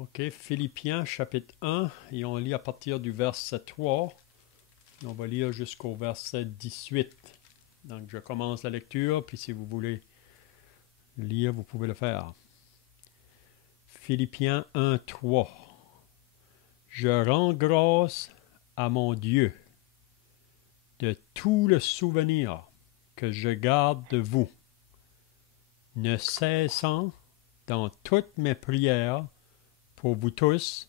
OK, Philippiens chapitre 1, et on lit à partir du verset 3, et on va lire jusqu'au verset 18. Donc, je commence la lecture, puis si vous voulez lire, vous pouvez le faire. Philippiens 1, 3. Je rends grâce à mon Dieu de tout le souvenir que je garde de vous, ne cessant dans toutes mes prières pour vous tous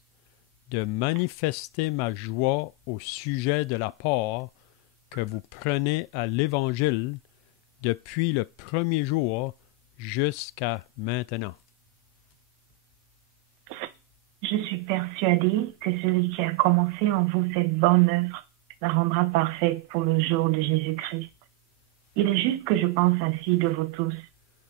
de manifester ma joie au sujet de la part que vous prenez à l'Évangile depuis le premier jour jusqu'à maintenant. Je suis persuadé que celui qui a commencé en vous cette bonne œuvre la rendra parfaite pour le jour de Jésus-Christ. Il est juste que je pense ainsi de vous tous,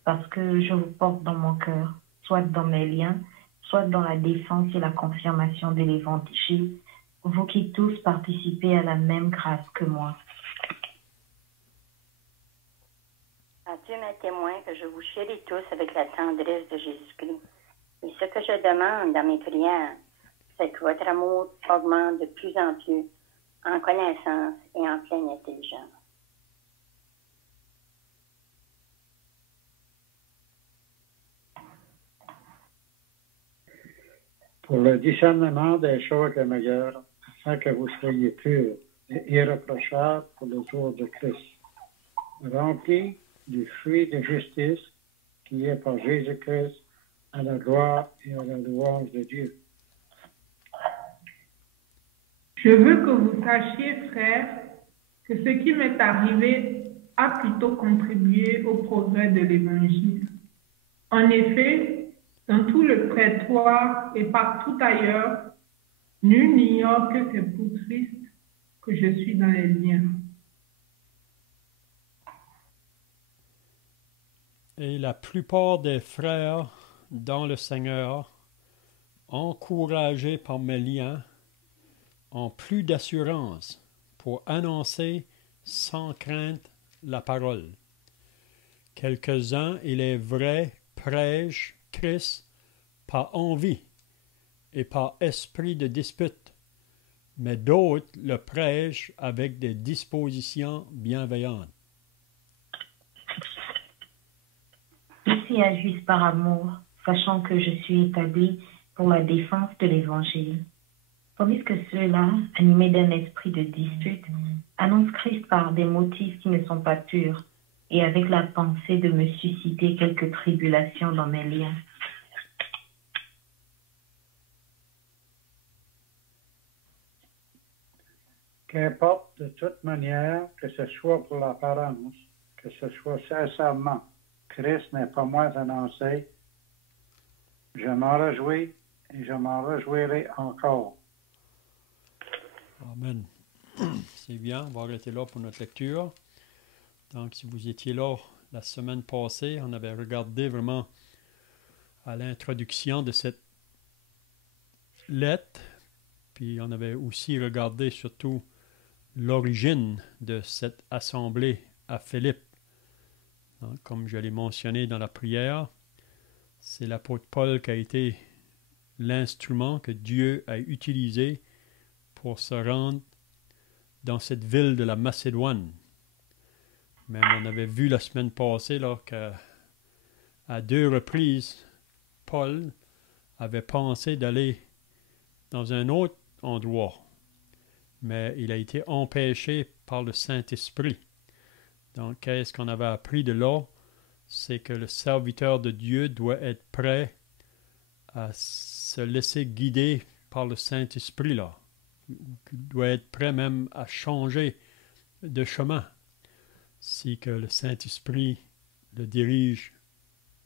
parce que je vous porte dans mon cœur, soit dans mes liens, soit dans la défense et la confirmation de l'Évangile, vous qui tous participez à la même grâce que moi. Dieu m'est témoin que je vous chéris tous avec la tendresse de Jésus-Christ. Et ce que je demande dans mes prières, c'est que votre amour augmente de plus en plus en connaissance et en pleine intelligence. Pour le discernement des choses les meilleures, afin que vous soyez purs et irréprochables pour le jour de Christ, remplis du fruit de justice qui est par Jésus-Christ à la gloire et à la louange de Dieu. Je veux que vous sachiez, frères, que ce qui m'est arrivé a plutôt contribué au progrès de l'Évangile. En effet, dans tout le prétoire et partout ailleurs, nul n'ignore que c'est pour Christ que je suis dans les liens. Et la plupart des frères dans le Seigneur, encouragés par mes liens, ont plus d'assurance pour annoncer sans crainte la parole. Quelques-uns, il est vrai, prêchent Christ par envie et par esprit de dispute, mais d'autres le prêchent avec des dispositions bienveillantes. Ceci agissent par amour, sachant que je suis établi pour la défense de l'Évangile. Tandis que ceux-là, animés d'un esprit de dispute, annoncent Christ par des motifs qui ne sont pas purs, et avec la pensée de me susciter quelques tribulations dans mes liens. Qu'importe de toute manière, que ce soit pour l'apparence, que ce soit sincèrement, Christ n'est pas moins annoncé, je m'en réjouis et je m'en réjouirai encore. Amen. C'est bien, on va arrêter là pour notre lecture. Donc, si vous étiez là la semaine passée, on avait regardé vraiment à l'introduction de cette lettre, puis on avait aussi regardé surtout l'origine de cette assemblée à Philippe. Donc, comme je l'ai mentionné dans la prière, c'est l'apôtre Paul qui a été l'instrument que Dieu a utilisé pour se rendre dans cette ville de la Macédoine. Mais on avait vu la semaine passée là, qu'à 2 reprises, Paul avait pensé d'aller dans un autre endroit, mais il a été empêché par le Saint-Esprit. Donc, qu'est-ce qu'on avait appris de là? C'est que le serviteur de Dieu doit être prêt à se laisser guider par le Saint-Esprit là. Il doit être prêt même à changer de chemin si que le Saint-Esprit le dirige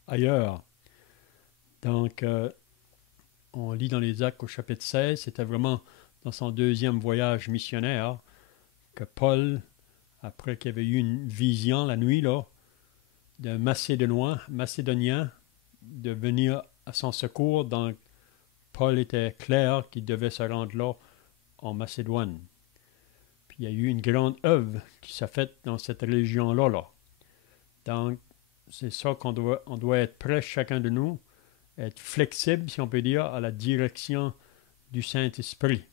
ailleurs. Donc, on lit dans les Actes au chapitre 16, c'était vraiment dans son deuxième voyage missionnaire que Paul, après qu'il avait eu une vision la nuit là, d'un Macédonien de venir à son secours, donc Paul était clair qu'il devait se rendre là en Macédoine. Puis il y a eu une grande œuvre qui s'est faite dans cette région-là. Là. Donc, c'est ça on doit être prêt, chacun de nous, être flexible, si on peut dire, à la direction du Saint-Esprit.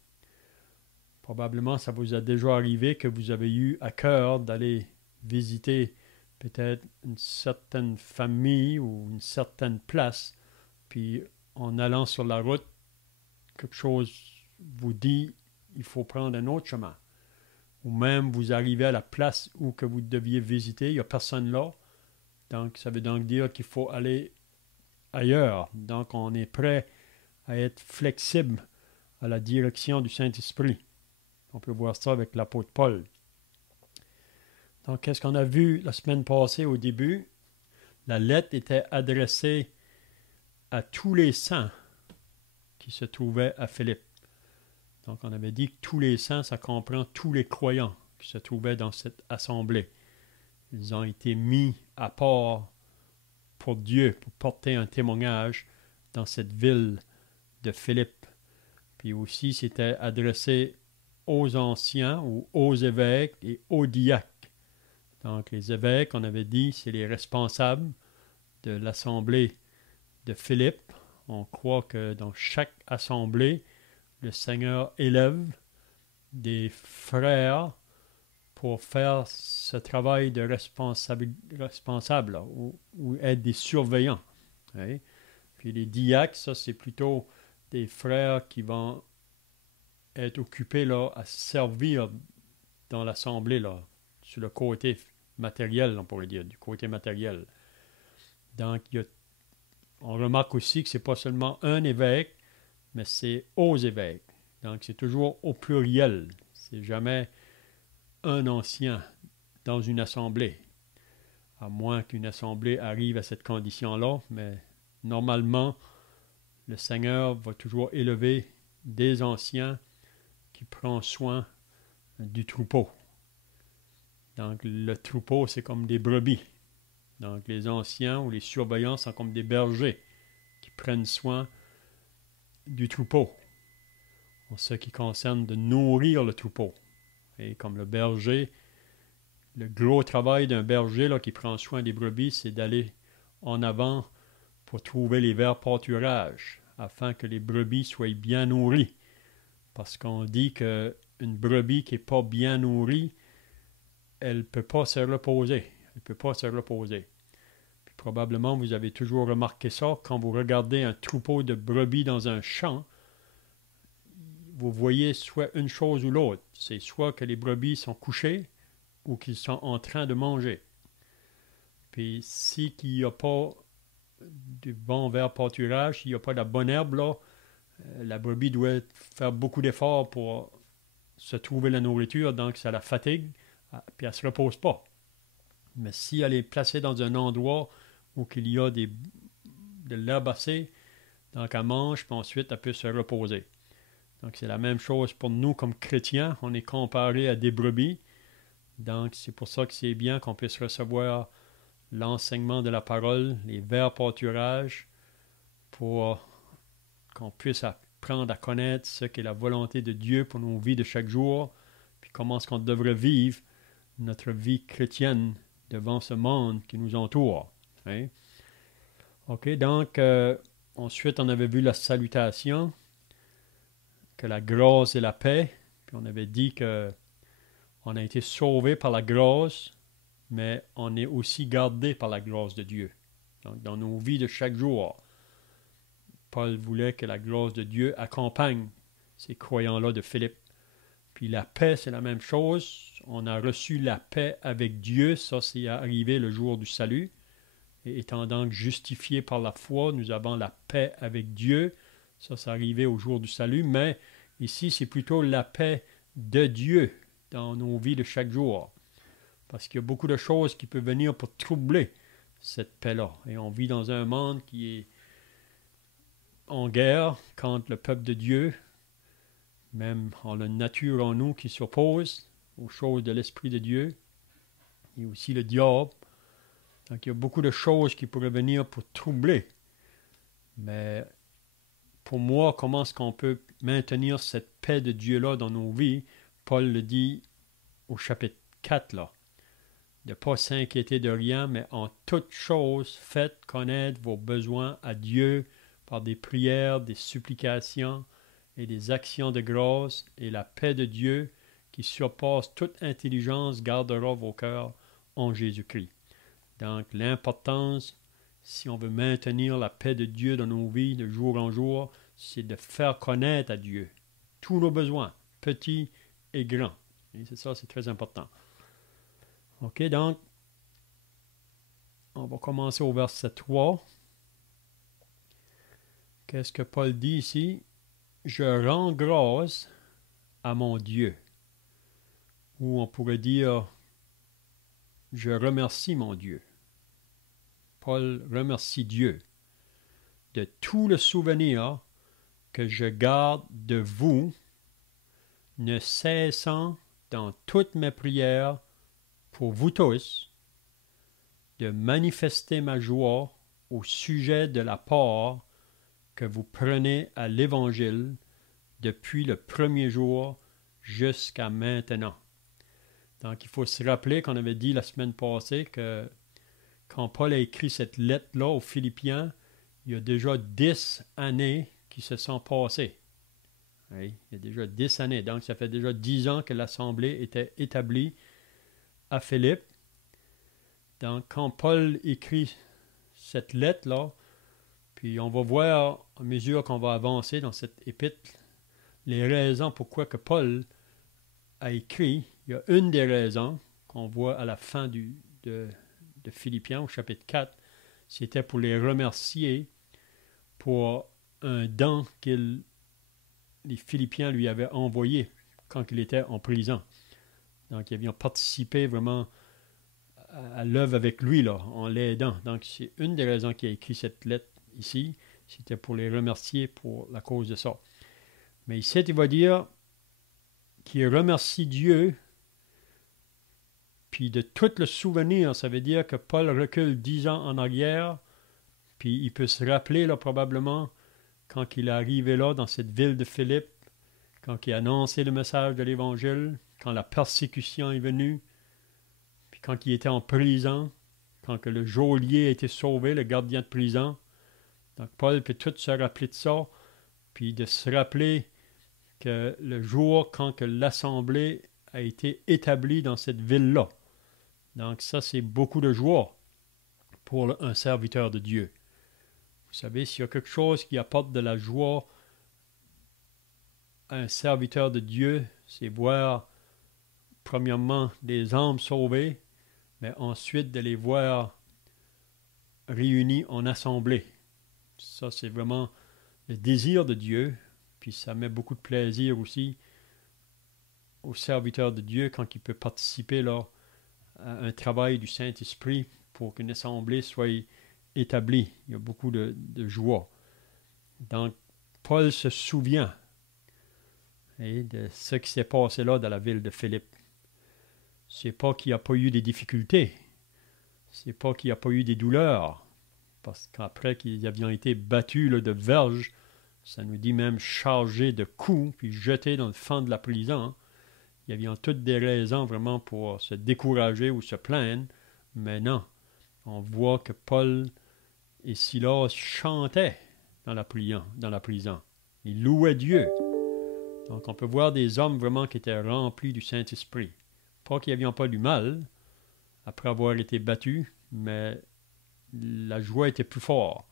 Probablement, ça vous a déjà arrivé que vous avez eu à cœur d'aller visiter peut-être une certaine famille ou une certaine place, puis en allant sur la route, quelque chose vous dit il faut prendre un autre chemin. Ou même vous arrivez à la place où que vous deviez visiter, il n'y a personne là. Donc, ça veut donc dire qu'il faut aller ailleurs. Donc, on est prêt à être flexible à la direction du Saint-Esprit. On peut voir ça avec l'apôtre Paul. Donc, qu'est-ce qu'on a vu la semaine passée au début? La lettre était adressée à tous les saints qui se trouvaient à Philippe. Donc, on avait dit que tous les saints, ça comprend tous les croyants qui se trouvaient dans cette assemblée. Ils ont été mis à part pour Dieu, pour porter un témoignage dans cette ville de Philippe. Puis aussi, c'était adressé aux anciens ou aux évêques et aux diacres. Donc, les évêques, on avait dit, c'est les responsables de l'assemblée de Philippe. On croit que dans chaque assemblée, le Seigneur élève des frères pour faire ce travail de responsable là, ou être des surveillants. Oui. Puis les diacres, ça c'est plutôt des frères qui vont être occupés là, à servir dans l'assemblée, là, sur le côté matériel, on pourrait dire, du côté matériel. Donc, on remarque aussi que ce n'est pas seulement un évêque, mais c'est aux évêques. Donc, c'est toujours au pluriel. C'est jamais un ancien dans une assemblée. À moins qu'une assemblée arrive à cette condition-là, mais normalement, le Seigneur va toujours élever des anciens qui prennent soin du troupeau. Donc, le troupeau, c'est comme des brebis. Donc, les anciens ou les surveillants sont comme des bergers qui prennent soin du troupeau. En ce qui concerne de nourrir le troupeau. Et comme le berger, le gros travail d'un berger là, qui prend soin des brebis, c'est d'aller en avant pour trouver les vers pâturages, afin que les brebis soient bien nourries. Parce qu'on dit qu'une brebis qui n'est pas bien nourrie, elle ne peut pas se reposer. Elle ne peut pas se reposer. Puis probablement, vous avez toujours remarqué ça, quand vous regardez un troupeau de brebis dans un champ, vous voyez soit une chose ou l'autre. C'est soit que les brebis sont couchées ou qu'ils sont en train de manger. Puis s'il n'y a pas du bon vers pâturage, s'il n'y a pas de la bonne herbe, là, la brebis doit faire beaucoup d'efforts pour se trouver la nourriture, donc ça la fatigue, puis elle ne se repose pas. Mais si elle est placée dans un endroit où il y a de l'herbe assez, donc elle mange, puis ensuite elle peut se reposer. Donc, c'est la même chose pour nous comme chrétiens. On est comparé à des brebis. Donc, c'est pour ça que c'est bien qu'on puisse recevoir l'enseignement de la parole, les vers pâturages, pour qu'on puisse apprendre à connaître ce qu'est la volonté de Dieu pour nos vies de chaque jour, puis comment est-ce qu'on devrait vivre notre vie chrétienne devant ce monde qui nous entoure. Hein? OK, donc, ensuite, on avait vu la salutation, que la grâce et la paix, puis on avait dit que on a été sauvés par la grâce, mais on est aussi gardé par la grâce de Dieu. Donc, dans nos vies de chaque jour, Paul voulait que la grâce de Dieu accompagne ces croyants-là de Philippe. Puis la paix, c'est la même chose. On a reçu la paix avec Dieu. Ça, c'est arrivé le jour du salut. Et étant donc justifiés par la foi, nous avons la paix avec Dieu. Ça, c'est arrivé au jour du salut. Mais ici, c'est plutôt la paix de Dieu dans nos vies de chaque jour. Parce qu'il y a beaucoup de choses qui peuvent venir pour troubler cette paix-là. Et on vit dans un monde qui est en guerre contre le peuple de Dieu. Même en la nature en nous qui s'oppose aux choses de l'Esprit de Dieu. Et aussi le diable. Donc il y a beaucoup de choses qui pourraient venir pour troubler. Mais pour moi, comment est-ce qu'on peut maintenir cette paix de Dieu-là dans nos vies? Paul le dit au chapitre 4, là. De ne pas s'inquiéter de rien, mais en toute chose, faites connaître vos besoins à Dieu par des prières, des supplications et des actions de grâce, et la paix de Dieu, qui surpasse toute intelligence, gardera vos cœurs en Jésus-Christ. Donc, l'importance, si on veut maintenir la paix de Dieu dans nos vies de jour en jour, c'est de faire connaître à Dieu tous nos besoins, petits et grands. Et c'est ça, c'est très important. OK, donc, on va commencer au verset 3. Qu'est-ce que Paul dit ici? Je rends grâce à mon Dieu. Ou on pourrait dire, je remercie mon Dieu. Paul remercie Dieu de tout le souvenir que je garde de vous, ne cessant dans toutes mes prières pour vous tous, de manifester ma joie au sujet de la part que vous prenez à l'Évangile depuis le premier jour jusqu'à maintenant. Donc, il faut se rappeler qu'on avait dit la semaine passée que quand Paul a écrit cette lettre-là aux Philippiens, il y a déjà 10 années qui se sont passées. Oui, il y a déjà 10 années. Donc, ça fait déjà 10 ans que l'Assemblée était établie à Philippe. Donc, quand Paul écrit cette lettre-là, puis on va voir, à mesure qu'on va avancer dans cette épître, les raisons pourquoi que Paul a écrit. Il y a une des raisons qu'on voit à la fin de Philippiens, au chapitre 4, c'était pour les remercier pour un don que les Philippiens lui avaient envoyé quand il était en prison. Donc, ils avaient participé vraiment à l'œuvre avec lui, là, en l'aidant. Donc, c'est une des raisons qu'il a écrit cette lettre ici. C'était pour les remercier pour la cause de ça. Mais ici, il va dire qu'il remercie Dieu, puis de tout le souvenir. Ça veut dire que Paul recule 10 ans en arrière, puis il peut se rappeler, là, probablement, quand il est arrivé là, dans cette ville de Philippe, quand il a annoncé le message de l'Évangile, quand la persécution est venue, puis quand il était en prison, quand que le geôlier a été sauvé, le gardien de prison. Donc, Paul peut tout se rappeler de ça, puis de se rappeler que le jour quand que l'Assemblée a été établie dans cette ville-là. Donc, ça, c'est beaucoup de joie pour un serviteur de Dieu. Vous savez, s'il y a quelque chose qui apporte de la joie à un serviteur de Dieu, c'est voir, premièrement, des âmes sauvées, mais ensuite de les voir réunis en assemblée. Ça, c'est vraiment le désir de Dieu, puis ça met beaucoup de plaisir aussi au serviteur de Dieu quand il peut participer là, à un travail du Saint-Esprit pour qu'une assemblée soit établie. Il y a beaucoup de joie. Donc, Paul se souvient de ce qui s'est passé là dans la ville de Philippe. C'est pas qu'il n'y a pas eu des difficultés. C'est pas qu'il n'y a pas eu des douleurs. Parce qu'après qu'ils avaient été battus là, de verges, ça nous dit même chargés de coups, puis jetés dans le fond de la prison. Il y avait toutes des raisons vraiment pour se décourager ou se plaindre. Mais non, on voit que Paul et Silas chantaient dans la prison. Ils louaient Dieu. Donc on peut voir des hommes vraiment qui étaient remplis du Saint-Esprit. Pas qu'ils n'avaient pas du mal après avoir été battus, mais la joie était plus forte.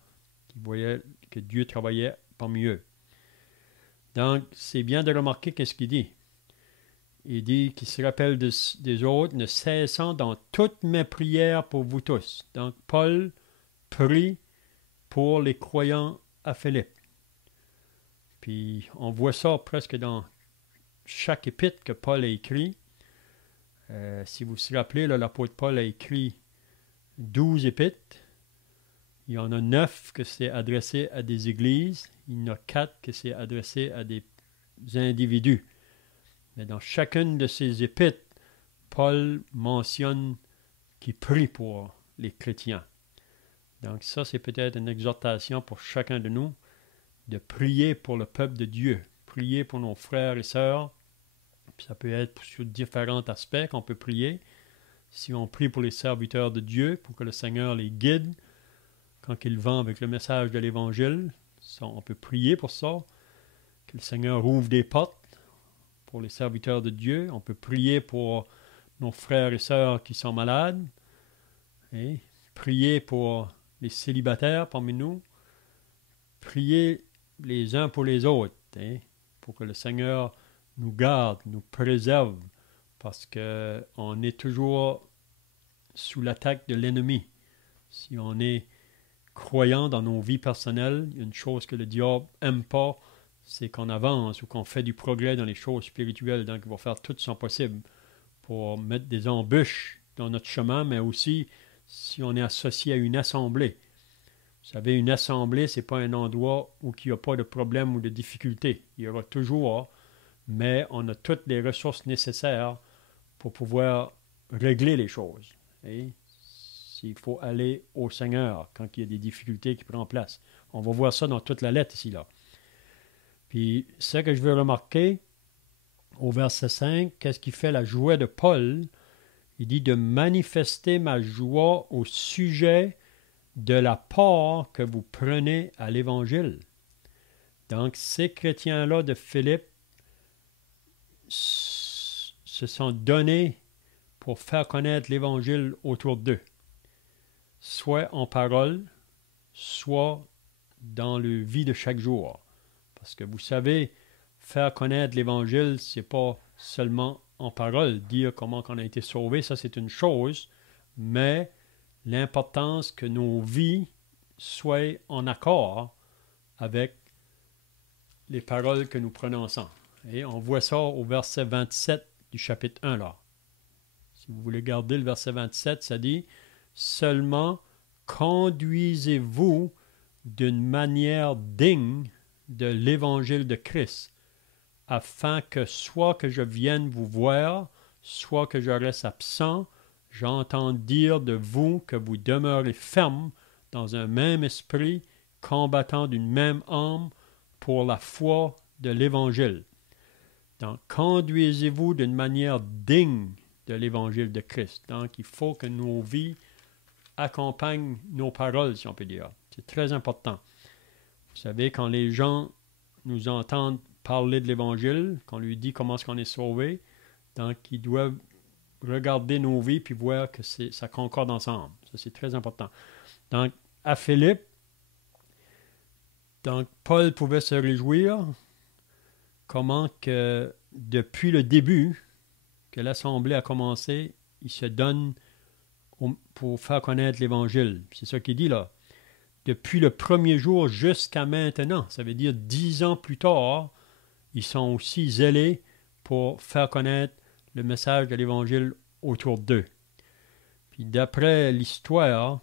Ils voyaient que Dieu travaillait parmi eux. Donc, c'est bien de remarquer qu'est-ce qu'il dit. Il dit qu'il se rappelle des autres, ne cessant dans toutes mes prières pour vous tous. Donc, Paul prie pour les croyants à Philippe. Puis, on voit ça presque dans chaque épître que Paul a écrit. Si vous vous rappelez, là, l'apôtre Paul a écrit 12 épîtres. Il y en a 9 que c'est adressé à des églises. Il y en a 4 que c'est adressé à des individus. Mais dans chacune de ces épîtres, Paul mentionne qu'il prie pour les chrétiens. Donc ça, c'est peut-être une exhortation pour chacun de nous de prier pour le peuple de Dieu, prier pour nos frères et sœurs. Ça peut être sur différents aspects qu'on peut prier. Si on prie pour les serviteurs de Dieu, pour que le Seigneur les guide quand ils vont avec le message de l'Évangile, Ça, on peut prier pour ça, que le Seigneur ouvre des portes pour les serviteurs de Dieu. On peut prier pour nos frères et sœurs qui sont malades. Et prier pour les célibataires parmi nous. Prier les uns pour les autres, pour que le Seigneur nous garde, nous préserve, parce qu'on est toujours sous l'attaque de l'ennemi. Si on est croyant dans nos vies personnelles, une chose que le diable n'aime pas, c'est qu'on avance ou qu'on fait du progrès dans les choses spirituelles. Donc, il va faire tout son possible pour mettre des embûches dans notre chemin, mais aussi si on est associé à une assemblée. Vous savez, une assemblée, ce n'est pas un endroit où il n'y a pas de problème ou de difficulté. Il y aura toujours, mais on a toutes les ressources nécessaires pour pouvoir régler les choses. Et s'il faut aller au Seigneur quand il y a des difficultés qui prennent place. On va voir ça dans toute la lettre ici, là. Puis, ce que je veux remarquer, au verset 5, qu'est-ce qui fait la joie de Paul? Il dit de manifester ma joie au sujet de la part que vous prenez à l'Évangile. Donc, ces chrétiens-là de Philippe se sont donnés pour faire connaître l'Évangile autour d'eux, soit en parole, soit dans le vie de chaque jour. Parce que vous savez, faire connaître l'Évangile, ce n'est pas seulement en parole, dire comment on a été sauvé, ça c'est une chose, mais l'importance que nos vies soient en accord avec les paroles que nous prononçons. Et on voit ça au verset 27 du chapitre 1 là. Si vous voulez garder le verset 27, ça dit « Seulement conduisez-vous d'une manière digne de l'Évangile de Christ, afin que soit que je vienne vous voir, soit que je reste absent, j'entends dire de vous que vous demeurez ferme dans un même esprit, combattant d'une même âme pour la foi de l'Évangile. Donc, conduisez-vous d'une manière digne de l'Évangile de Christ. Donc, il faut que nos vies accompagnent nos paroles, si on peut dire. C'est très important. Vous savez, quand les gens nous entendent parler de l'Évangile, qu'on lui dit comment est-ce qu'on est sauvé, donc ils doivent regarder nos vies puis voir que ça concorde ensemble. Ça, c'est très important. Donc, à Philippe, donc Paul pouvait se réjouir comment que depuis le début que l'Assemblée a commencé, il se donne pour faire connaître l'Évangile. C'est ça qu'il dit là. Depuis le premier jour jusqu'à maintenant, ça veut dire 10 ans plus tard, ils sont aussi zélés pour faire connaître le message de l'Évangile autour d'eux. Puis d'après l'histoire,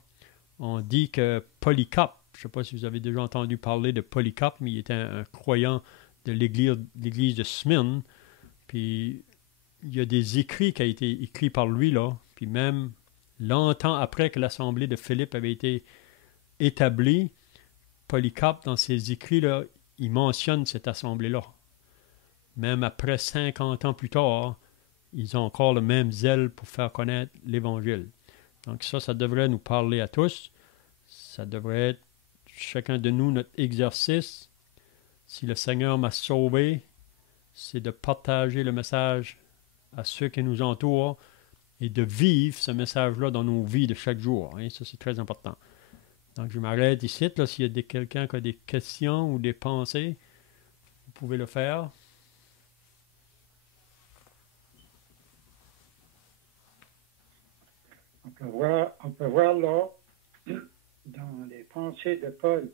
on dit que Polycarpe, je ne sais pas si vous avez déjà entendu parler de Polycarpe, mais il était un croyant de l'église de Smyrne. Puis il y a des écrits qui ont été écrits par lui, là. Puis même longtemps après que l'Assemblée de Philippe avait été établie, Polycarpe, dans ses écrits-là, il mentionne cette assemblée-là. Même après 50 ans plus tard, ils ont encore le même zèle pour faire connaître l'Évangile. Donc ça devrait nous parler à tous. Ça devrait être chacun de nous notre exercice. Si le Seigneur m'a sauvé, c'est de partager le message à ceux qui nous entourent et de vivre ce message-là dans nos vies de chaque jour. Hein? Ça, c'est très important. Donc, je m'arrête ici. Là, s'il y a quelqu'un qui a des questions ou des pensées, vous pouvez le faire. On peut voir là, dans les pensées de Paul,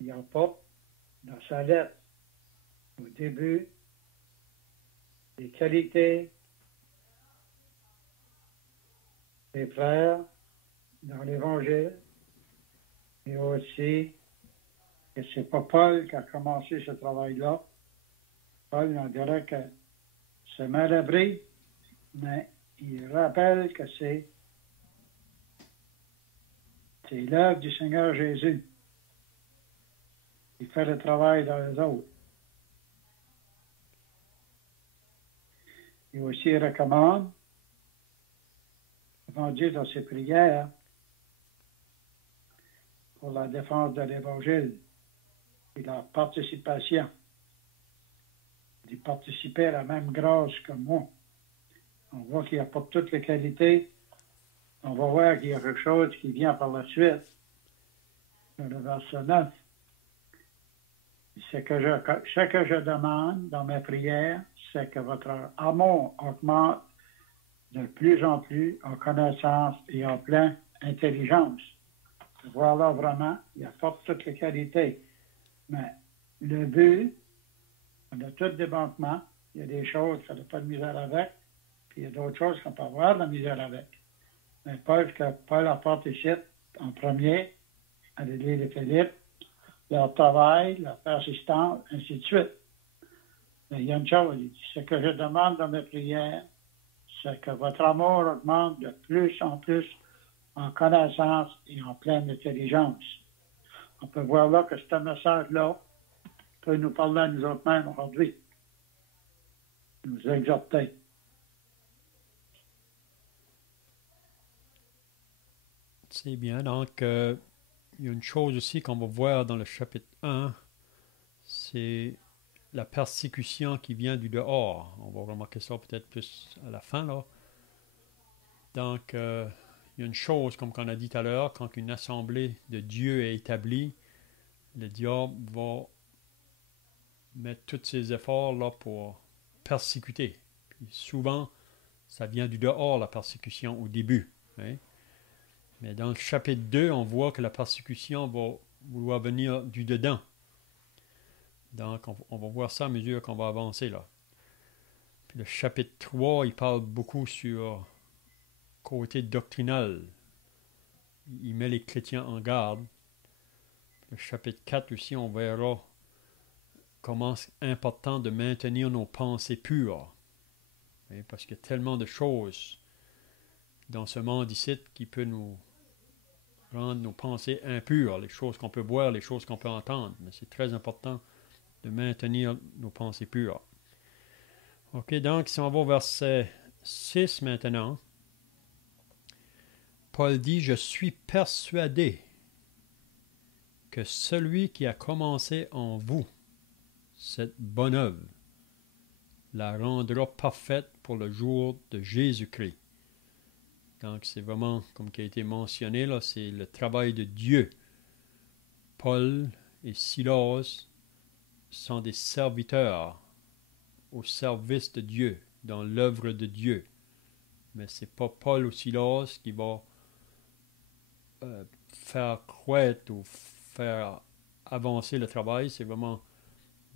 il apporte dans sa lettre, au début, les qualités des frères dans l'Évangile, et aussi que c'est pas Paul qui a commencé ce travail-là. Paul, on dirait que c'est mal abri, mais il rappelle que c'est l'œuvre du Seigneur Jésus. Il fait le travail dans les autres. Et aussi, il recommande, devant Dieu dans ses prières, pour la défense de l'Évangile et leur participation. D'y participer à la même grâce que moi. On voit qu'il apporte toutes les qualités. On va voir qu'il y a quelque chose qui vient par la suite. Dans le verset 9. Ce que je demande dans mes prières, c'est que votre amour augmente de plus en plus en connaissance et en pleine intelligence. Voilà vraiment, il apporte toutes les qualités. Mais le but, on a tout des manquements. Il y a des choses qu'on n'a pas de misère avec, puis il y a d'autres choses qu'on peut avoir de la misère avec. Mais Paul apporte ici, en premier, à l'Église de Philippe, leur travail, leur persistance, ainsi de suite. Mais il y a une chose, il dit, ce que je demande dans mes prières, c'est que votre amour augmente de plus en plus en connaissance et en pleine intelligence. On peut voir là que ce message-là peut nous parler à nous autres mêmes aujourd'hui, nous exhorter. C'est bien. Donc, il y a une chose aussi qu'on va voir dans le chapitre 1, c'est la persécution qui vient du dehors. On va remarquer ça peut-être plus à la fin, là. Donc, il y a une chose, comme on a dit tout à l'heure, quand une assemblée de Dieu est établie, le diable va mettre tous ses efforts là pour persécuter. Puis souvent, ça vient du dehors, la persécution, au début. Hein? Mais dans le chapitre 2, on voit que la persécution va vouloir venir du dedans. Donc, on va voir ça à mesure qu'on va avancer là. Puis le chapitre 3, il parle beaucoup sur côté doctrinal. Il met les chrétiens en garde. Le chapitre 4 aussi, on verra comment c'est important de maintenir nos pensées pures. Et parce qu'il y a tellement de choses dans ce monde ici qui peut nous rendre nos pensées impures, les choses qu'on peut voir, les choses qu'on peut entendre. Mais c'est très important de maintenir nos pensées pures. Ok, donc si on va au verset 6 maintenant, Paul dit « Je suis persuadé que celui qui a commencé en vous cette bonne œuvre la rendra parfaite pour le jour de Jésus-Christ. » Donc c'est vraiment, comme qui a été mentionné, là, c'est le travail de Dieu. Paul et Silas sont des serviteurs au service de Dieu, dans l'œuvre de Dieu. Mais ce n'est pas Paul ou Silas qui va faire croître ou faire avancer le travail, c'est vraiment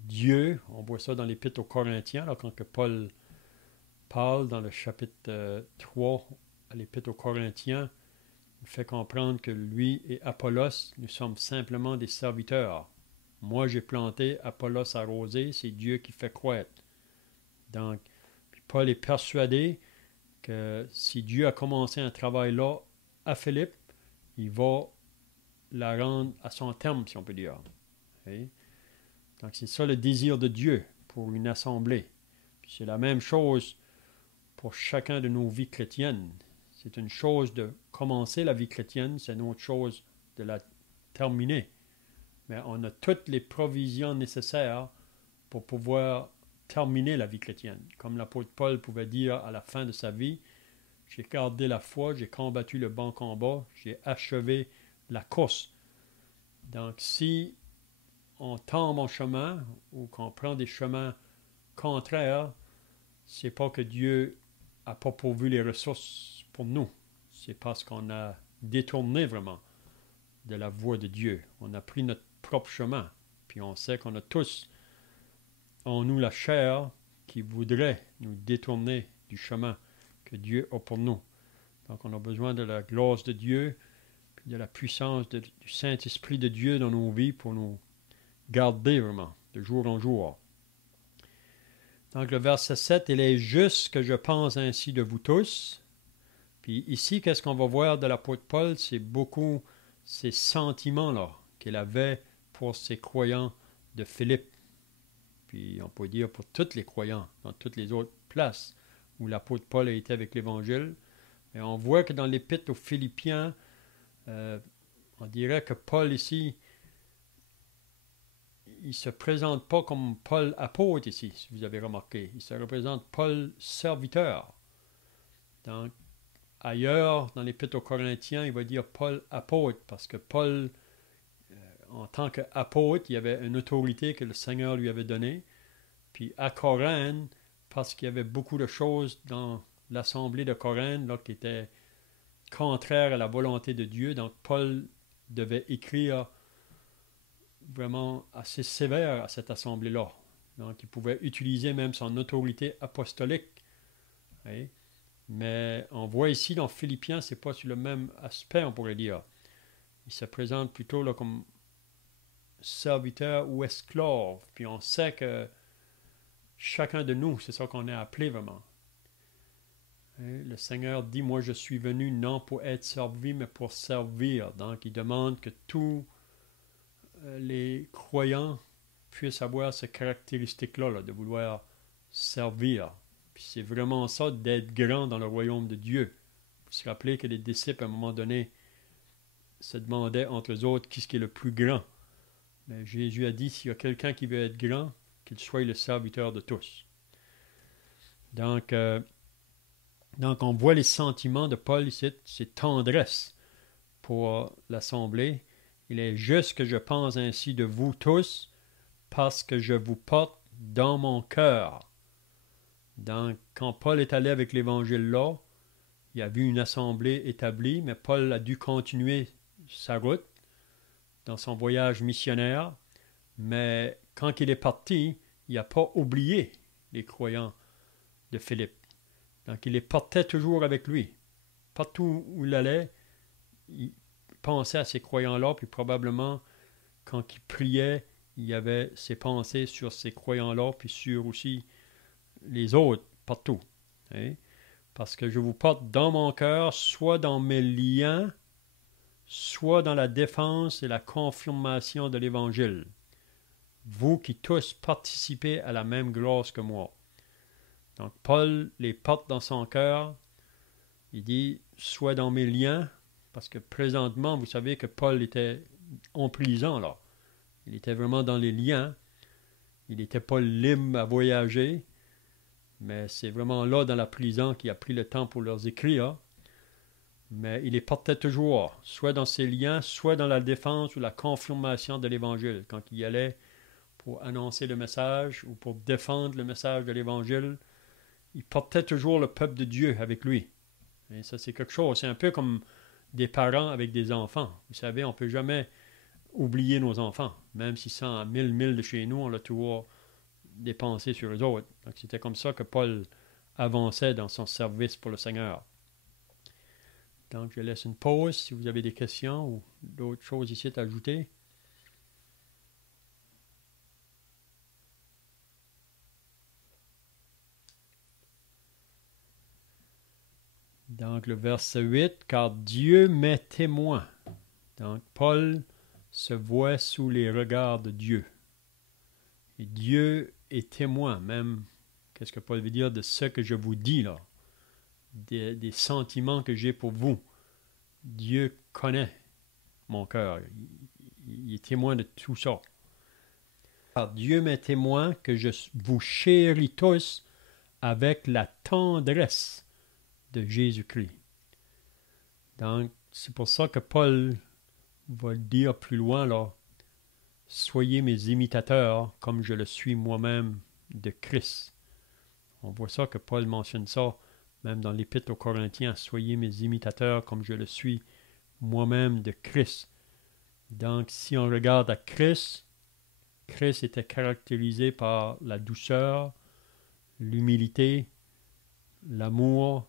Dieu. On voit ça dans l'Épître aux Corinthiens, là, quand que Paul parle dans le chapitre 3 à l'Épître aux Corinthiens, il fait comprendre que lui et Apollos, nous sommes simplement des serviteurs. Moi, j'ai planté, Apollos arrosé, c'est Dieu qui fait croître. Donc, puis Paul est persuadé que si Dieu a commencé un travail là à Philippe, il va la rendre à son terme, si on peut dire. Okay? Donc, c'est ça le désir de Dieu pour une assemblée. Puis c'est la même chose pour chacun de nos vies chrétiennes. C'est une chose de commencer la vie chrétienne, c'est une autre chose de la terminer. Mais on a toutes les provisions nécessaires pour pouvoir terminer la vie chrétienne. Comme l'apôtre Paul pouvait dire à la fin de sa vie, « J'ai gardé la foi, j'ai combattu le bon combat, j'ai achevé la course. » Donc, si on tombe en chemin ou qu'on prend des chemins contraires, c'est pas que Dieu n'a pas pourvu les ressources pour nous. C'est parce qu'on a détourné vraiment de la voie de Dieu. On a pris notre propre chemin. Puis on sait qu'on a tous en nous la chair qui voudrait nous détourner du chemin que Dieu a pour nous. Donc on a besoin de la gloire de Dieu, puis de la puissance du Saint-Esprit de Dieu dans nos vies pour nous garder vraiment de jour en jour. Donc le verset 7, « Il est juste que je pense ainsi de vous tous. » Puis ici, qu'est-ce qu'on va voir de l'apôtre Paul? C'est beaucoup ces sentiments-là qu'il avait pour ses croyants de Philippe. Puis on peut dire pour tous les croyants, dans toutes les autres places où l'apôtre Paul a été avec l'Évangile. Et on voit que dans l'Épître aux Philippiens, on dirait que Paul ici, il ne se présente pas comme Paul apôtre ici, si vous avez remarqué. Il se représente Paul serviteur. Donc, ailleurs, dans l'Épître aux Corinthiens, il va dire Paul apôtre, parce que Paul, en tant qu'apôtre, il y avait une autorité que le Seigneur lui avait donnée. Puis à Corinthe, parce qu'il y avait beaucoup de choses dans l'assemblée de Corinthe là, qui étaient contraires à la volonté de Dieu. Donc Paul devait écrire vraiment assez sévère à cette assemblée-là. Donc il pouvait utiliser même son autorité apostolique. Oui. Mais on voit ici dans Philippiens, c'est pas sur le même aspect, on pourrait dire. Il se présente plutôt là, comme serviteur ou esclave. Puis on sait que chacun de nous, c'est ça qu'on est appelé vraiment. Le Seigneur dit, moi je suis venu non pour être servi, mais pour servir. Donc il demande que tous les croyants puissent avoir ces caractéristiques-là, là, de vouloir servir. Puis c'est vraiment ça, d'être grand dans le royaume de Dieu. Vous vous rappelez que les disciples, à un moment donné, se demandaient entre eux autres qui est le plus grand. Mais Jésus a dit, s'il y a quelqu'un qui veut être grand, qu'il soit le serviteur de tous. Donc on voit les sentiments de Paul ici, c'est tendresse pour l'assemblée. Il est juste que je pense ainsi de vous tous, parce que je vous porte dans mon cœur. Donc, quand Paul est allé avec l'évangile là, il a vu une assemblée établie, mais Paul a dû continuer sa route dans son voyage missionnaire. Mais quand il est parti, il n'a pas oublié les croyants de Philippe. Donc, il les portait toujours avec lui. Partout où il allait, il pensait à ces croyants-là, puis probablement, quand il priait, il y avait ses pensées sur ces croyants-là, puis sur aussi les autres, partout. Hein? Parce que je vous porte dans mon cœur, soit dans mes liens, soit dans la défense et la confirmation de l'Évangile. Vous qui tous participez à la même gloire que moi. Donc Paul les porte dans son cœur. Il dit, soit dans mes liens, parce que présentement, vous savez que Paul était en prison là. Il était vraiment dans les liens. Il n'était pas libre à voyager. Mais c'est vraiment là, dans la prison, qu'il a pris le temps pour leur écrire. Mais il les portait toujours, soit dans ses liens, soit dans la défense ou la confirmation de l'Évangile. Quand il y allait pour annoncer le message ou pour défendre le message de l'Évangile, il portait toujours le peuple de Dieu avec lui. Et ça, c'est quelque chose. C'est un peu comme des parents avec des enfants. Vous savez, on ne peut jamais oublier nos enfants. Même s'ils sont à 1000 milles de chez nous, on l'a toujours dépensé sur eux autres. Donc, c'était comme ça que Paul avançait dans son service pour le Seigneur. Donc, je laisse une pause si vous avez des questions ou d'autres choses ici à ajouter. Donc, le verset 8, « Car Dieu m'est témoin. » Donc, Paul se voit sous les regards de Dieu. Et Dieu est témoin, même, qu'est-ce que Paul veut dire, de ce que je vous dis là, des sentiments que j'ai pour vous. Dieu connaît mon cœur. Il est témoin de tout ça. Car Dieu m'est témoin que je vous chéris tous avec la tendresse de Jésus-Christ. Donc, c'est pour ça que Paul va le dire plus loin, là. Soyez mes imitateurs comme je le suis moi-même de Christ. On voit ça que Paul mentionne ça, même dans l'Épître aux Corinthiens. Soyez mes imitateurs comme je le suis moi-même de Christ. Donc, si on regarde à Christ, Christ était caractérisé par la douceur, l'humilité, l'amour.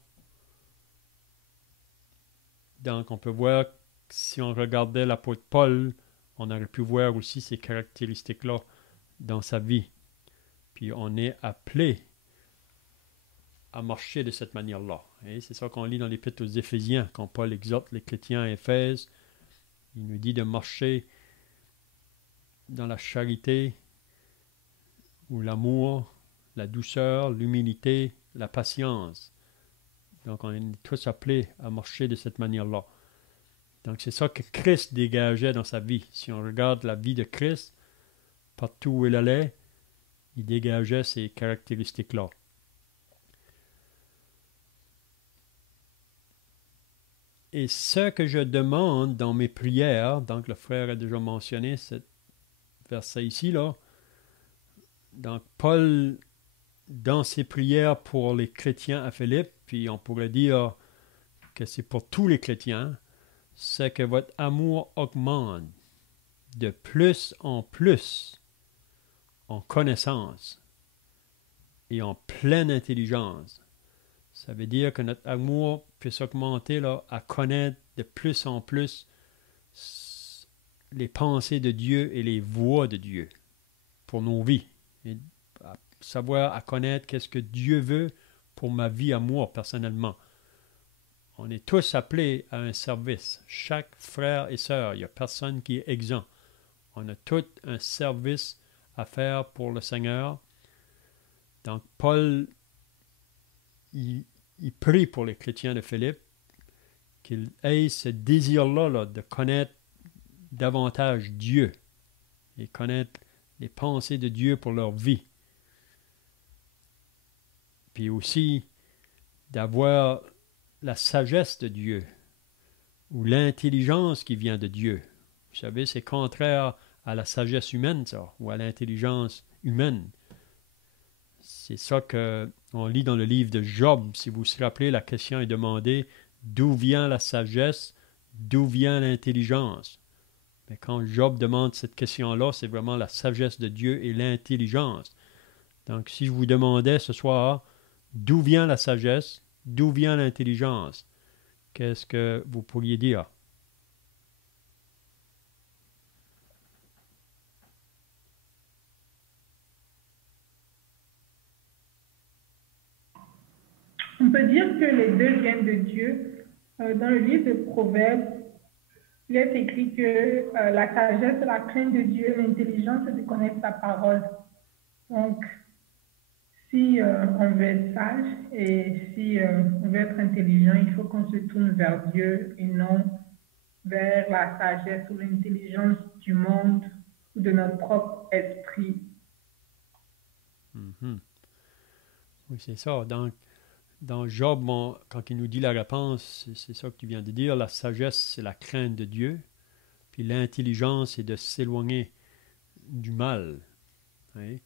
Donc, on peut voir, si on regardait l'apôtre Paul, on aurait pu voir aussi ces caractéristiques-là dans sa vie. Puis on est appelé à marcher de cette manière-là. Et c'est ça qu'on lit dans l'Épître aux Éphésiens, quand Paul exhorte les chrétiens à Éphèse. Il nous dit de marcher dans la charité, ou l'amour, la douceur, l'humilité, la patience. Donc on est tous appelés à marcher de cette manière-là. Donc, c'est ça que Christ dégageait dans sa vie. Si on regarde la vie de Christ, partout où il allait, il dégageait ces caractéristiques-là. Et ce que je demande dans mes prières, donc le frère a déjà mentionné ce verset ici, là. Donc, Paul, dans ses prières pour les chrétiens à Philippe, puis on pourrait dire que c'est pour tous les chrétiens, c'est que votre amour augmente de plus en plus en connaissance et en pleine intelligence. Ça veut dire que notre amour puisse augmenter là, à connaître de plus en plus les pensées de Dieu et les voies de Dieu pour nos vies. Et à savoir, à connaître qu'est-ce que Dieu veut pour ma vie à moi personnellement. On est tous appelés à un service. Chaque frère et sœur, il n'y a personne qui est exempt. On a tous un service à faire pour le Seigneur. Donc, Paul, il prie pour les chrétiens de Philippe qu'ils aient ce désir-là là, de connaître davantage Dieu et connaître les pensées de Dieu pour leur vie. Puis aussi, d'avoir la sagesse de Dieu ou l'intelligence qui vient de Dieu. Vous savez, c'est contraire à la sagesse humaine, ça, ou à l'intelligence humaine. C'est ça qu'on lit dans le livre de Job. Si vous vous rappelez, la question est demandée, d'où vient la sagesse, d'où vient l'intelligence? Mais quand Job demande cette question-là, c'est vraiment la sagesse de Dieu et l'intelligence. Donc, si je vous demandais ce soir, d'où vient la sagesse, d'où vient l'intelligence, qu'est-ce que vous pourriez dire? On peut dire que les deux viennent de Dieu. Dans le livre de Proverbes, il est écrit que la sagesse c'est la crainte de Dieu, l'intelligence c'est de connaître sa parole. Donc, si on veut être sage et si on veut être intelligent, il faut qu'on se tourne vers Dieu et non vers la sagesse ou l'intelligence du monde ou de notre propre esprit. Mm-hmm. Oui, c'est ça. Donc, dans Job, quand il nous dit la réponse, c'est ça que tu viens de dire. La sagesse, c'est la crainte de Dieu. Puis l'intelligence, c'est de s'éloigner du mal. Oui?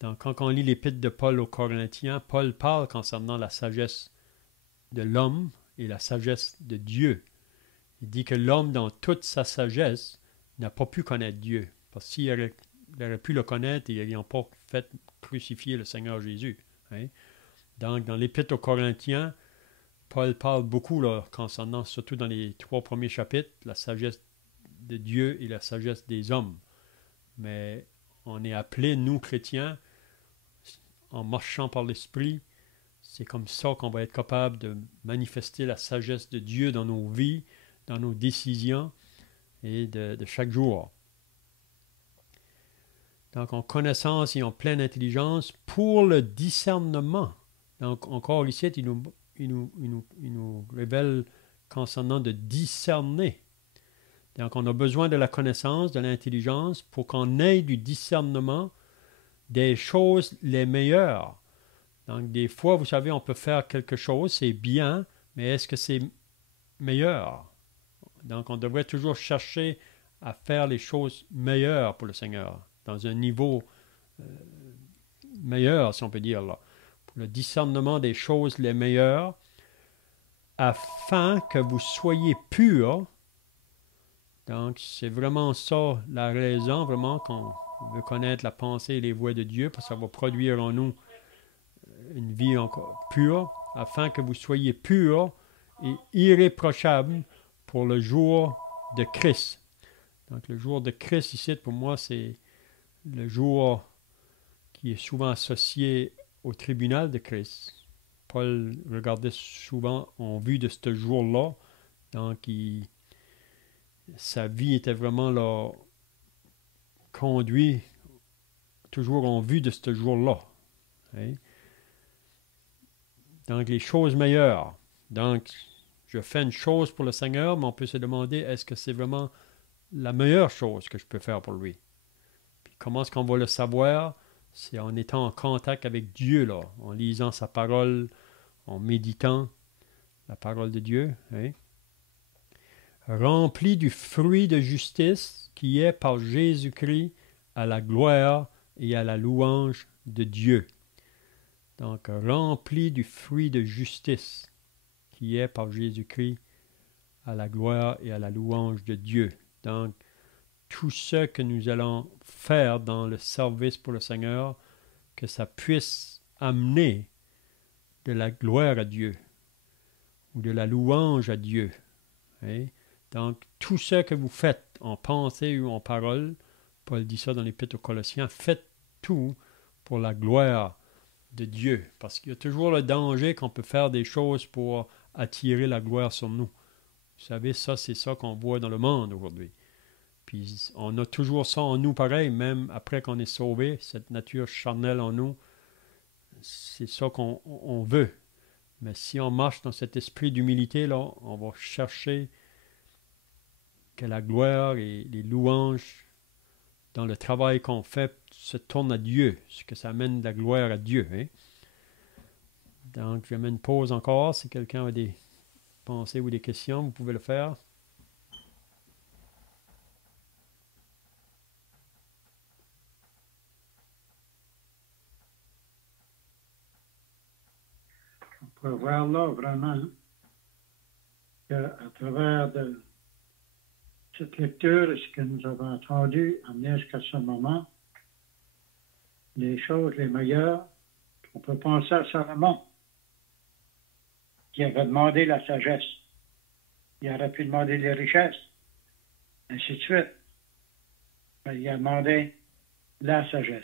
Donc, quand on lit l'épître de Paul aux Corinthiens, Paul parle concernant la sagesse de l'homme et la sagesse de Dieu. Il dit que l'homme, dans toute sa sagesse, n'a pas pu connaître Dieu. Parce qu'il aurait pu le connaître, ils n'ont pas fait crucifier le Seigneur Jésus. Oui? Donc, dans l'Épître aux Corinthiens, Paul parle beaucoup, là, concernant, surtout dans les 3 premiers chapitres, la sagesse de Dieu et la sagesse des hommes. Mais on est appelés, nous, chrétiens, en marchant par l'Esprit, c'est comme ça qu'on va être capable de manifester la sagesse de Dieu dans nos vies, dans nos décisions et de chaque jour. Donc, en connaissance et en pleine intelligence pour le discernement. Donc, encore ici, il nous révèle concernant de discerner. Donc, on a besoin de la connaissance, de l'intelligence pour qu'on ait du discernement des choses les meilleures. Donc, des fois, vous savez, on peut faire quelque chose, c'est bien, mais est-ce que c'est meilleur? Donc, on devrait toujours chercher à faire les choses meilleures pour le Seigneur, dans un niveau meilleur, si on peut dire, là. Pour le discernement des choses les meilleures, afin que vous soyez purs. Donc, c'est vraiment ça la raison, vraiment, qu'on veut connaître la pensée et les voies de Dieu, parce que ça va produire en nous une vie encore pure, afin que vous soyez purs et irréprochables pour le jour de Christ. Donc, le jour de Christ, ici, pour moi, c'est le jour qui est souvent associé au tribunal de Christ. Paul regardait souvent en vue de ce jour-là. Donc, sa vie était vraiment là, conduite toujours en vue de ce jour-là. Okay? Donc, les choses meilleures. Donc, je fais une chose pour le Seigneur, mais on peut se demander, est-ce que c'est vraiment la meilleure chose que je peux faire pour lui? Puis comment est-ce qu'on va le savoir? C'est en étant en contact avec Dieu, là, en lisant sa parole, en méditant la parole de Dieu. Hein? Rempli du fruit de justice qui est par Jésus-Christ à la gloire et à la louange de Dieu. Donc, rempli du fruit de justice qui est par Jésus-Christ à la gloire et à la louange de Dieu. Donc, tout ce que nous allons faire dans le service pour le Seigneur, que ça puisse amener de la gloire à Dieu ou de la louange à Dieu. Hein? Donc, tout ce que vous faites en pensée ou en parole, Paul dit ça dans l'Épître aux Colossiens, faites tout pour la gloire de Dieu. Parce qu'il y a toujours le danger qu'on peut faire des choses pour attirer la gloire sur nous. Vous savez, ça, c'est ça qu'on voit dans le monde aujourd'hui. Puis on a toujours ça en nous pareil, même après qu'on est sauvé, cette nature charnelle en nous, c'est ça qu'on veut. Mais si on marche dans cet esprit d'humilité, là, on va chercher que la gloire et les louanges dans le travail qu'on fait se tournent à Dieu, ce que ça amène de la gloire à Dieu. Hein? Donc, je mets une pause encore. Si quelqu'un a des pensées ou des questions, vous pouvez le faire. On peut voir là vraiment qu'à travers cette lecture et ce que nous avons entendu amener jusqu'à ce moment, les choses les meilleures, on peut penser à Salomon, qui avait demandé la sagesse. Il aurait pu demander les richesses, ainsi de suite. Mais il a demandé la sagesse.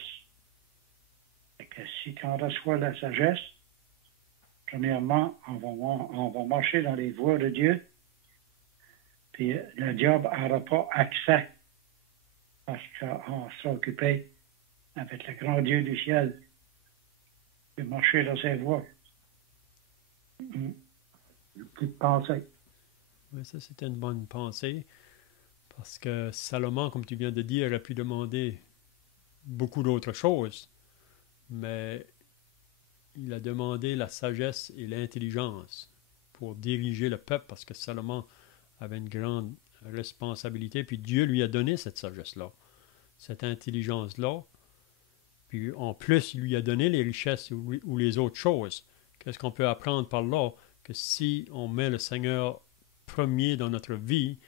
Et que si on reçoit la sagesse, premièrement, on va marcher dans les voies de Dieu, puis le diable n'aura pas accès parce qu'on sera occupé avec le grand Dieu du ciel de marcher dans ses voies. Une petite pensée. Oui, ça, c'était une bonne pensée. Parce que Salomon, comme tu viens de dire, aurait pu demander beaucoup d'autres choses. Mais il a demandé la sagesse et l'intelligence pour diriger le peuple, parce que Salomon avait une grande responsabilité. Puis Dieu lui a donné cette sagesse-là, cette intelligence-là. Puis en plus, il lui a donné les richesses ou les autres choses. Qu'est-ce qu'on peut apprendre par là? Que si on met le Seigneur premier dans notre vie,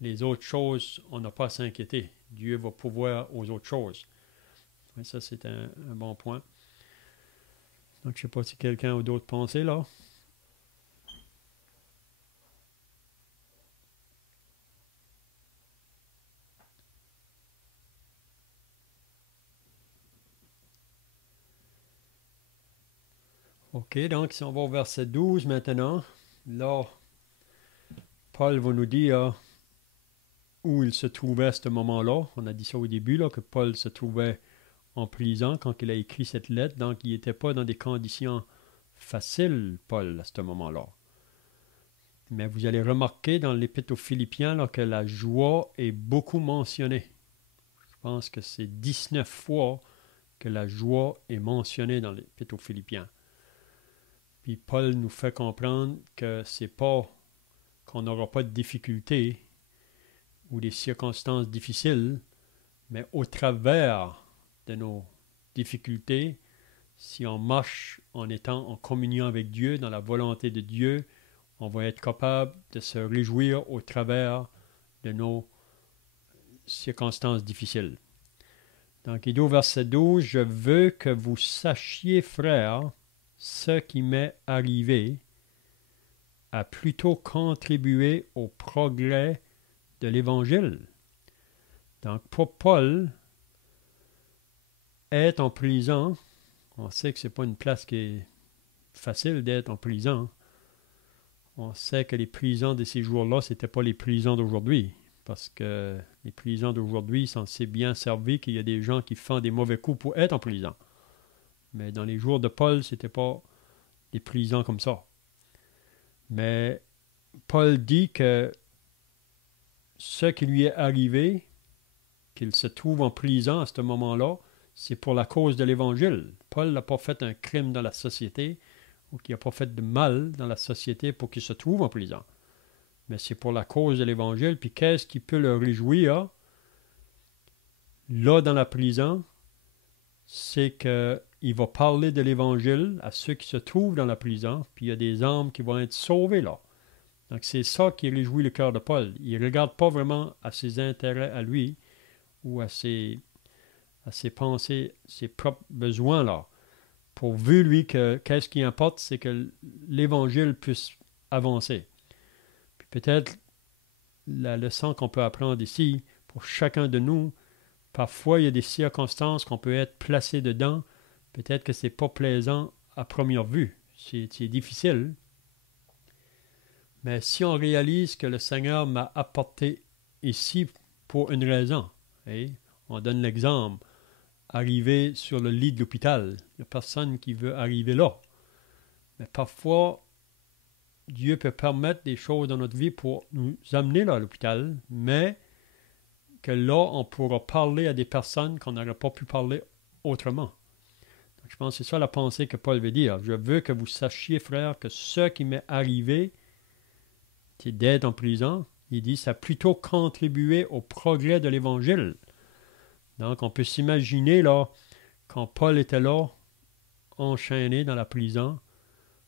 les autres choses, on n'a pas à s'inquiéter. Dieu va pourvoir aux autres choses. Et ça, c'est un bon point. Donc, je ne sais pas si quelqu'un a d'autres pensées là. OK, donc si on va au verset 12 maintenant, là, Paul va nous dire où il se trouvait à ce moment-là. On a dit ça au début, là, que Paul se trouvait en prison quand il a écrit cette lettre. Donc, il n'était pas dans des conditions faciles, Paul, à ce moment-là. Mais vous allez remarquer dans l'Épître aux Philippiens là, que la joie est beaucoup mentionnée. Je pense que c'est 19 fois que la joie est mentionnée dans l'Épître aux Philippiens. Puis Paul nous fait comprendre que c'est pas qu'on n'aura pas de difficultés ou des circonstances difficiles, mais au travers de nos difficultés, si on marche en étant en communion avec Dieu, dans la volonté de Dieu, on va être capable de se réjouir au travers de nos circonstances difficiles. Donc, il dit au verset 12, « Je veux que vous sachiez, frères, ce qui m'est arrivé a plutôt contribué au progrès de l'Évangile. » Donc, pour Paul, être en prison, on sait que ce n'est pas une place qui est facile d'être en prison. On sait que les prisons de ces jours-là, ce n'étaient pas les prisons d'aujourd'hui. Parce que les prisons d'aujourd'hui sont si bien servies qu'il y a des gens qui font des mauvais coups pour être en prison. Mais dans les jours de Paul, ce n'était pas des prisons comme ça. Mais Paul dit que ce qui lui est arrivé, qu'il se trouve en prison à ce moment-là, c'est pour la cause de l'Évangile. Paul n'a pas fait un crime dans la société ou qu'il n'a pas fait de mal dans la société pour qu'il se trouve en prison. Mais c'est pour la cause de l'Évangile. Puis qu'est-ce qui peut le réjouir là dans la prison? C'est qu'il va parler de l'Évangile à ceux qui se trouvent dans la prison, puis il y a des âmes qui vont être sauvées là. Donc c'est ça qui réjouit le cœur de Paul. Il ne regarde pas vraiment à ses intérêts à lui ou à ses pensées, ses propres besoins là. Pourvu lui que qu'est-ce qui importe, c'est que l'Évangile puisse avancer. Puis peut-être la leçon qu'on peut apprendre ici, pour chacun de nous, parfois il y a des circonstances qu'on peut être placé dedans. Peut-être que c'est pas plaisant à première vue. C'est difficile. Mais si on réalise que le Seigneur m'a apporté ici pour une raison, on donne l'exemple, arriver sur le lit de l'hôpital, il n'y a personne qui veut arriver là. Mais parfois, Dieu peut permettre des choses dans notre vie pour nous amener là à l'hôpital, mais que là, on pourra parler à des personnes qu'on n'aurait pas pu parler autrement. Donc, je pense que c'est ça la pensée que Paul veut dire. Je veux que vous sachiez, frères, que ce qui m'est arrivé, c'est d'être en prison. Il dit, ça a plutôt contribué au progrès de l'Évangile. Donc, on peut s'imaginer, là, quand Paul était là, enchaîné dans la prison,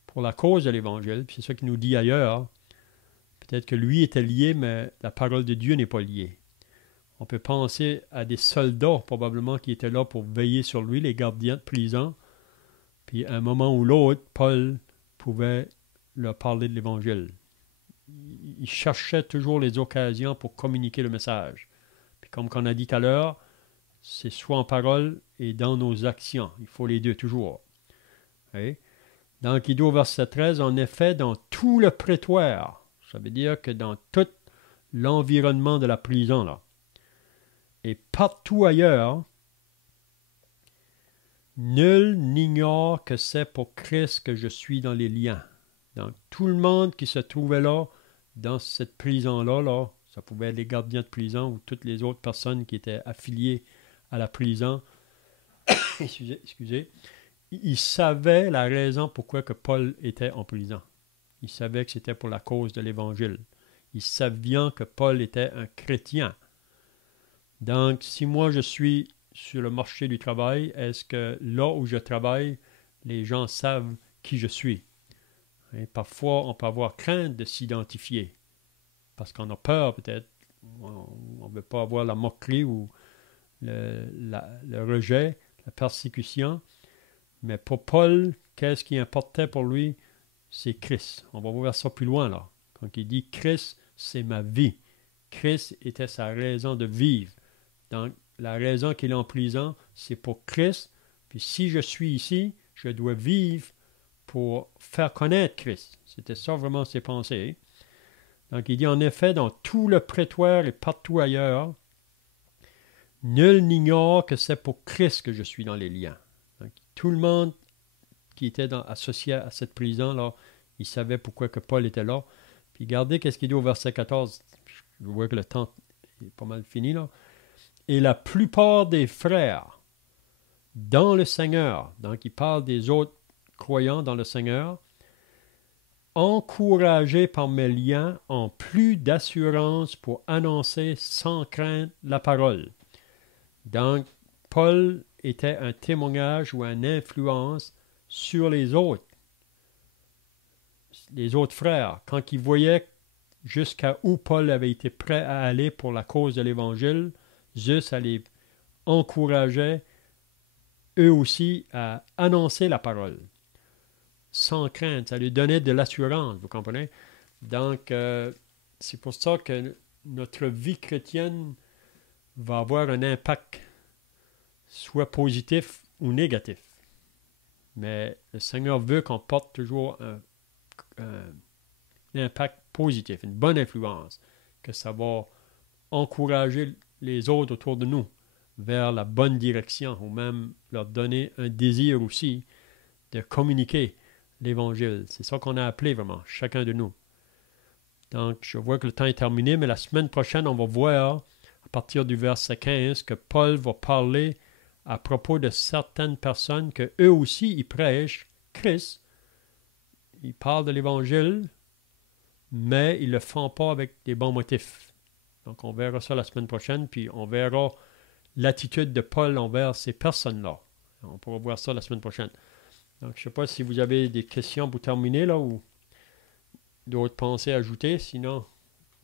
pour la cause de l'Évangile, puis c'est ça qu'il nous dit ailleurs. Peut-être que lui était lié, mais la parole de Dieu n'est pas liée. On peut penser à des soldats, probablement, qui étaient là pour veiller sur lui, les gardiens de prison. Puis, à un moment ou l'autre, Paul pouvait leur parler de l'Évangile. Il cherchait toujours les occasions pour communiquer le message. Puis comme on a dit tout à l'heure, c'est soit en parole et dans nos actions. Il faut les deux toujours. Okay? Donc, il dit au verset 13, en effet, dans tout le prétoire, ça veut dire que dans tout l'environnement de la prison, là, et partout ailleurs, nul n'ignore que c'est pour Christ que je suis dans les liens. Donc, tout le monde qui se trouvait là, dans cette prison-là, là, ça pouvait être les gardiens de prison ou toutes les autres personnes qui étaient affiliées à la prison, excusez, ils savaient la raison pourquoi que Paul était en prison. Ils savaient que c'était pour la cause de l'Évangile. Ils savaient que Paul était un chrétien. Donc, si moi je suis sur le marché du travail, est-ce que là où je travaille, les gens savent qui je suis? Et parfois, on peut avoir crainte de s'identifier parce qu'on a peur peut-être. On ne veut pas avoir la moquerie ou le rejet, la persécution. Mais pour Paul, qu'est-ce qui importait pour lui? C'est Christ. On va voir ça plus loin là. Quand il dit Christ, c'est ma vie. Christ était sa raison de vivre. Donc, la raison qu'il est en prison, c'est pour Christ. Puis si je suis ici, je dois vivre pour faire connaître Christ. C'était ça vraiment ses pensées. Donc il dit en effet, dans tout le prétoire et partout ailleurs, nul n'ignore que c'est pour Christ que je suis dans les liens. Donc, tout le monde qui était associé à cette prison-là, il savait pourquoi que Paul était là. Puis regardez qu'est-ce qu'il dit au verset 14. Je vois que le temps est pas mal fini là. Et la plupart des frères dans le Seigneur, donc il parle des autres croyants dans le Seigneur, encouragés par mes liens, ont plus d'assurance pour annoncer sans crainte la parole. Donc, Paul était un témoignage ou une influence sur les autres frères. Quand ils voyaient jusqu'à où Paul avait été prêt à aller pour la cause de l'Évangile, juste à les encourager eux aussi à annoncer la parole. Sans crainte, ça lui donnait de l'assurance, vous comprenez? Donc, c'est pour ça que notre vie chrétienne va avoir un impact, soit positif ou négatif. Mais le Seigneur veut qu'on porte toujours un impact positif, une bonne influence, que ça va encourager les autres autour de nous vers la bonne direction, ou même leur donner un désir aussi de communiquer l'Évangile. C'est ça qu'on a appelé vraiment, chacun de nous. Donc, je vois que le temps est terminé, mais la semaine prochaine, on va voir, à partir du verset 15, que Paul va parler à propos de certaines personnes que eux aussi, ils prêchent Christ. Ils parlent de l'Évangile, mais ils ne le font pas avec des bons motifs. Donc, on verra ça la semaine prochaine, puis on verra l'attitude de Paul envers ces personnes-là. On pourra voir ça la semaine prochaine. Donc, je ne sais pas si vous avez des questions pour terminer, là, ou d'autres pensées à ajouter. Sinon,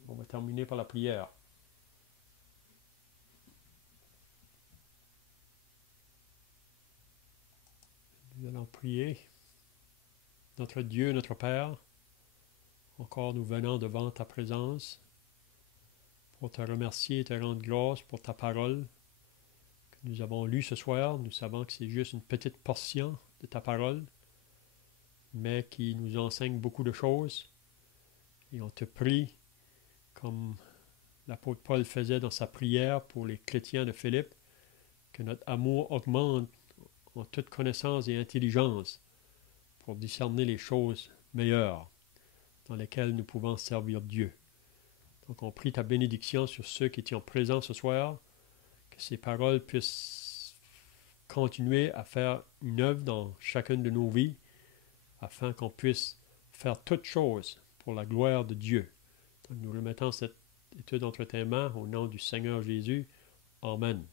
on va terminer par la prière. Nous allons prier. Notre Dieu, notre Père, encore nous venons devant ta présence pour te remercier et te rendre grâce pour ta parole que nous avons lue ce soir. Nous savons que c'est juste une petite portion de ta parole, mais qui nous enseigne beaucoup de choses. Et on te prie, comme l'apôtre Paul faisait dans sa prière pour les chrétiens de Philippe, que notre amour augmente en toute connaissance et intelligence pour discerner les choses meilleures dans lesquelles nous pouvons servir Dieu. Donc on prie ta bénédiction sur ceux qui étaient présents ce soir, que ces paroles puissent continuer à faire une œuvre dans chacune de nos vies, afin qu'on puisse faire toutes choses pour la gloire de Dieu. Donc nous remettons cette étude entre tes mains au nom du Seigneur Jésus. Amen.